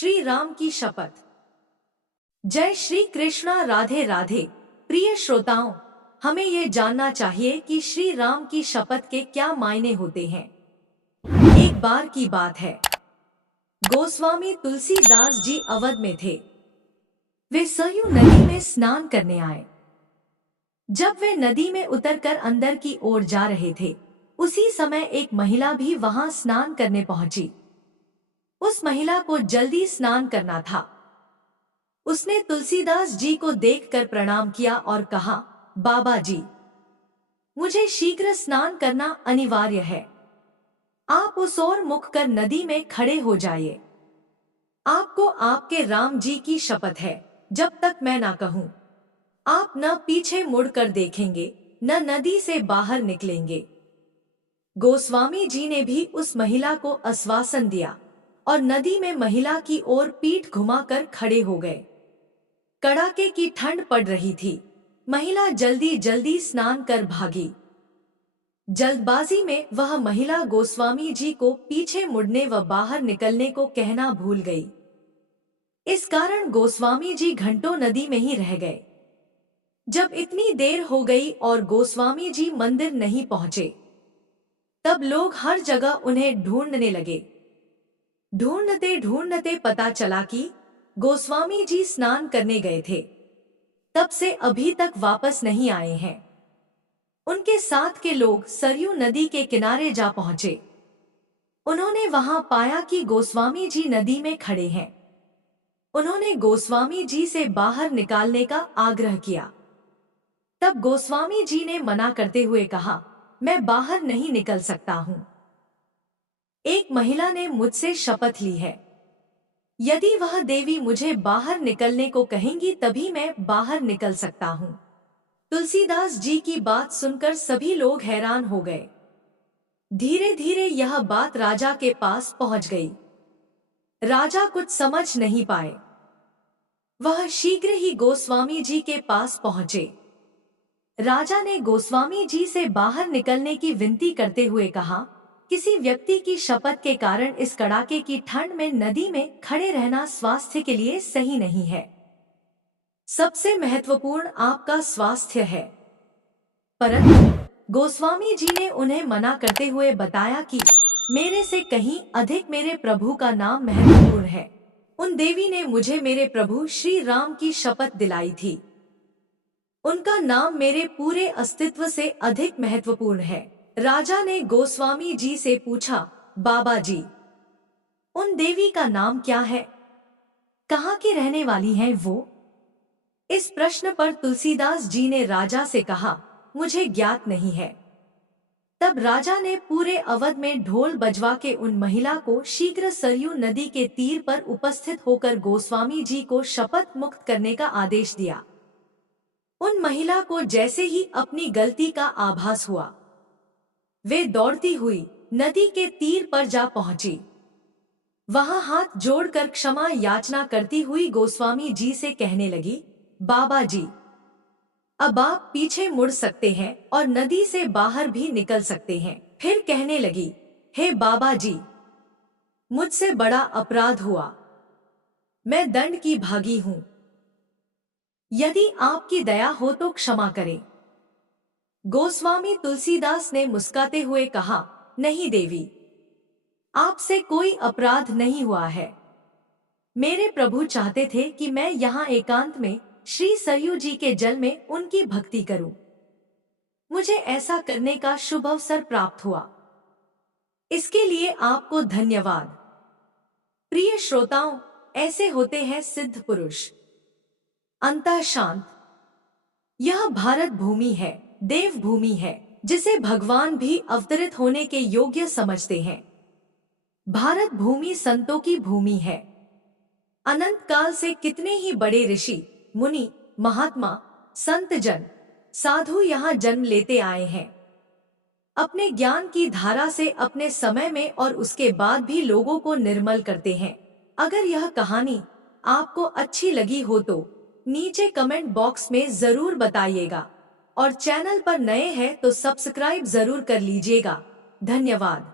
श्री राम की शपथ। जय श्री कृष्णा। राधे राधे। प्रिय श्रोताओं, हमें ये जानना चाहिए कि श्री राम की शपथ के क्या मायने होते हैं। एक बार की बात है, गोस्वामी तुलसीदास जी अवध में थे। वे सरयू नदी में स्नान करने आए। जब वे नदी में उतरकर अंदर की ओर जा रहे थे, उसी समय एक महिला भी वहां स्नान करने पहुंची। उस महिला को जल्दी स्नान करना था। उसने तुलसीदास जी को देखकर प्रणाम किया और कहा, बाबा जी, मुझे शीघ्र स्नान करना अनिवार्य है। आप उस ओर मुख कर नदी में खड़े हो जाइए। आपको आपके राम जी की शपथ है, जब तक मैं ना कहूं, आप न पीछे मुड़कर देखेंगे, न नदी से बाहर निकलेंगे। गोस्वामी जी ने भी उस महिला को आश्वासन दिया और नदी में महिला की ओर पीठ घुमाकर खड़े हो गए। कड़ाके की ठंड पड़ रही थी। महिला जल्दी जल्दी स्नान कर भागी। जल्दबाजी में वह महिला गोस्वामी जी को पीछे मुड़ने व बाहर निकलने को कहना भूल गई। इस कारण गोस्वामी जी घंटों नदी में ही रह गए। जब इतनी देर हो गई और गोस्वामी जी मंदिर नहीं पहुंचे, तब लोग हर जगह उन्हें ढूंढने लगे। ढूंढते ढूंढते पता चला कि गोस्वामी जी स्नान करने गए थे। तब से अभी तक वापस नहीं आए हैं। उनके साथ के लोग सरयू नदी के किनारे जा पहुंचे। उन्होंने वहां पाया कि गोस्वामी जी नदी में खड़े हैं। उन्होंने गोस्वामी जी से बाहर निकालने का आग्रह किया। तब गोस्वामी जी ने मना करते हुए कहा, मैं बाहर नहीं निकल सकता हूं। एक महिला ने मुझसे शपथ ली है, यदि वह देवी मुझे बाहर निकलने को कहेंगी तभी मैं बाहर निकल सकता हूं। तुलसीदास जी की बात सुनकर सभी लोग हैरान हो गए। धीरे धीरे यह बात राजा के पास पहुंच गई। राजा कुछ समझ नहीं पाए। वह शीघ्र ही गोस्वामी जी के पास पहुंचे। राजा ने गोस्वामी जी से बाहर निकलने की विनती करते हुए कहा, किसी व्यक्ति की शपथ के कारण इस कड़ाके की ठंड में नदी में खड़े रहना स्वास्थ्य के लिए सही नहीं है। सबसे महत्वपूर्ण आपका स्वास्थ्य है। परंतु गोस्वामी जी ने उन्हें मना करते हुए बताया कि मेरे से कहीं अधिक मेरे प्रभु का नाम महत्वपूर्ण है। उन देवी ने मुझे मेरे प्रभु श्री राम की शपथ दिलाई थी। उनका नाम मेरे पूरे अस्तित्व से अधिक महत्वपूर्ण है। राजा ने गोस्वामी जी से पूछा, बाबा जी, उन देवी का नाम क्या है? कहाँ की रहने वाली हैं वो? इस प्रश्न पर तुलसीदास जी ने राजा से कहा, मुझे ज्ञात नहीं है। तब राजा ने पूरे अवध में ढोल बजवा के उन महिला को शीघ्र सरयू नदी के तीर पर उपस्थित होकर गोस्वामी जी को शपथ मुक्त करने का आदेश दिया। उन महिला को जैसे ही अपनी गलती का आभास हुआ, वे दौड़ती हुई नदी के तीर पर जा पहुंची। वहां हाथ जोड़कर क्षमा याचना करती हुई गोस्वामी जी से कहने लगी, बाबा जी, अब आप पीछे मुड़ सकते हैं और नदी से बाहर भी निकल सकते हैं। फिर कहने लगी, हे बाबा जी, मुझसे बड़ा अपराध हुआ। मैं दंड की भागी हूं। यदि आपकी दया हो तो क्षमा करें। गोस्वामी तुलसीदास ने मुस्कुराते हुए कहा, नहीं देवी, आपसे कोई अपराध नहीं हुआ है। मेरे प्रभु चाहते थे कि मैं यहाँ एकांत में श्री सरयू जी के जल में उनकी भक्ति करूं। मुझे ऐसा करने का शुभ अवसर प्राप्त हुआ। इसके लिए आपको धन्यवाद। प्रिय श्रोताओं, ऐसे होते हैं सिद्ध पुरुष, अंतः शांत। यह भारत भूमि है, देव भूमि है, जिसे भगवान भी अवतरित होने के योग्य समझते हैं। भारत भूमि संतों की भूमि है। अनंत काल से कितने ही बड़े ऋषि, मुनि, महात्मा, संत जन, साधु यहाँ जन्म लेते आए हैं। अपने ज्ञान की धारा से अपने समय में और उसके बाद भी लोगों को निर्मल करते हैं। अगर यह कहानी आपको अच्छी लगी हो तो नीचे कमेंट बॉक्स में जरूर बताइएगा और चैनल पर नए हैं तो सब्सक्राइब जरूर कर लीजिएगा। धन्यवाद।